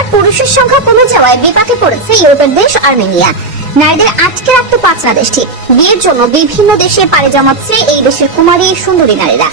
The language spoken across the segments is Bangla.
এবার পুরুষের সংখ্যা কমে যাওয়ায় বিপাকে পড়েছে ইউরোপের দেশ আর্মেনিয়া। নারীদের আটকে রাখতে পারছে না দেশটি। বিয়ের জন্য বিভিন্ন দেশে পাড়ি জমাচ্ছে এই দেশের কুমারী সুন্দরী নারীরা।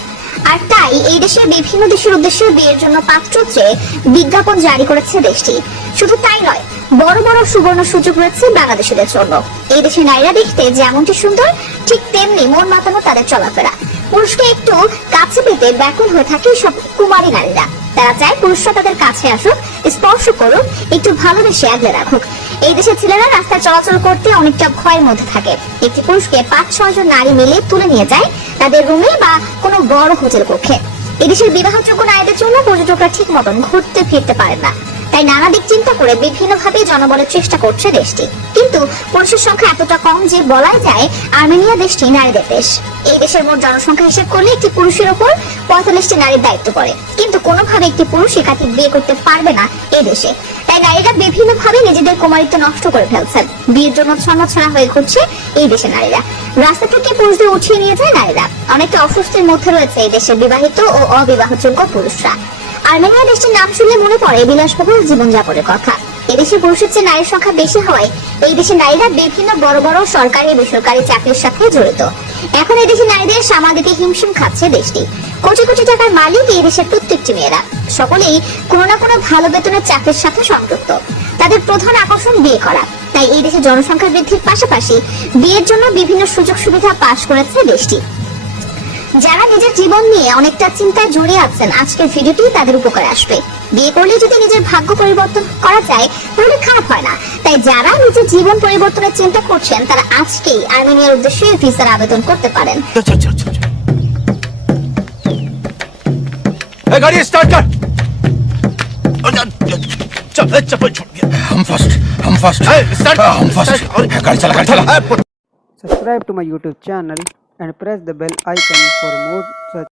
আর তাই এই দেশের বিভিন্ন দেশের উদ্দেশ্যে বিয়ের জন্য পাত্র চেয়ে বিজ্ঞাপন জারি করেছে দেশটি। শুধু তাই নয়, বড় বড় সুবর্ণ সুযোগ রয়েছে বাংলাদেশিদের জন্য। এই দেশের নারীরা দেখতে যেমনটি সুন্দর, ঠিক তেমনি মন মাতানো তাদের চলাফেরা। পুরুষকে একটু কাছে পেতে ব্যাকুল হয়ে থাকে সব কুমারী নারীরা। তারা চায় পুরুষরা তাদের কাছে আসুক, স্পর্শ করুক, একটু ভালোবেসে আগলে রাখুক। এই দেশের ছেলেরা রাস্তায় চলাচল করতে অনেকটা ভয়ের মধ্যে থাকে। একটি পুরুষকে পাঁচ ছয় জন নারী মিলে তুলে নিয়ে যায় তাদের রুমে বা কোনো বড় হোটেল কক্ষে। এদেশের বিবাহযোগ্য নারীদের জন্য পর্যটকরা ঠিক মতন ঘুরতে ফিরতে পারেন না। তাই নানা দিক চিন্তা করে বিভিন্নভাবে জনবলের চেষ্টা করছে দেশটি। কিন্তু পুরুষের সংখ্যা এতটা কম যে বলাই যায় আর্মেনিয়া দেশটি নারীদের দেশ। এই দেশের মোট জনসংখ্যা হিসেব করলে একটি পুরুষের উপর পঁয়তাল্লিশটি নারীর দায়িত্ব পড়ে। কিন্তু কোনোভাবে একটি পুরুষ একাধিক বিয়ে করতে পারবে না এই দেশে। তাই নারীরা বিভিন্ন ভাবে নিজেদের কুমারিত্ব নষ্ট করে ফেলছেন। বিয়ের জন্য ছন্নছাড়া হয়ে ঘুরছে এই দেশের নারীরা। রাস্তা থেকে পুরুষদের উঠিয়ে নিয়ে যায় নারীরা। অনেকটা অস্বস্তির মধ্যে রয়েছে এই দেশের বিবাহিত ও অবিবাহযোগ্য পুরুষরা। আর্মেনিয়া দেশটির নাম শুনলে মনে পড়ে বিলাসবহুল জীবনযাপনের কথা। এদেশে পুরুষের নারীর সংখ্যা বেশি হওয়ায় এই দেশের নারীরা বিভিন্ন বড় বড় সরকারি বেসরকারি চাকরির সাথে জড়িত। এখন এই দেশের নারীদের সামাজিকে হিমশিম খাচ্ছে দেশটি। কোটি কোটি টাকার মালিক এই দেশের প্রত্যেকটি মেয়েরা। সকলেই কোনো না কোনো ভালো বেতনের চাকরির সাথে সংযুক্ত তাদের প্রধান আকর্ষণ বিয়ে করা। তাই এই দেশে জনসংখ্যা বৃদ্ধির পাশাপাশি বিয়ের জন্য বিভিন্ন সুযোগ সুবিধা পাশ করেছে দেশটি। যারা নিজের জীবন নিয়ে অনেকটা চিন্তায় জড়িয়ে আছেন আজকের ভিডিওটি তাদের উপকার আসবে। বিয়ে করলে যদি নিজের ভাগ্য পরিবর্তন করা যায় তাহলে খারাপ হয় না। তাই যারা নিজের জীবন পরিবর্তনের চিন্তা করছেন তারা আজকেই আর্মেনিয়ার উদ্দেশ্যে ভিসার আবেদন করতে পারেন। Subscribe to my YouTube channel and press the bell icon for more such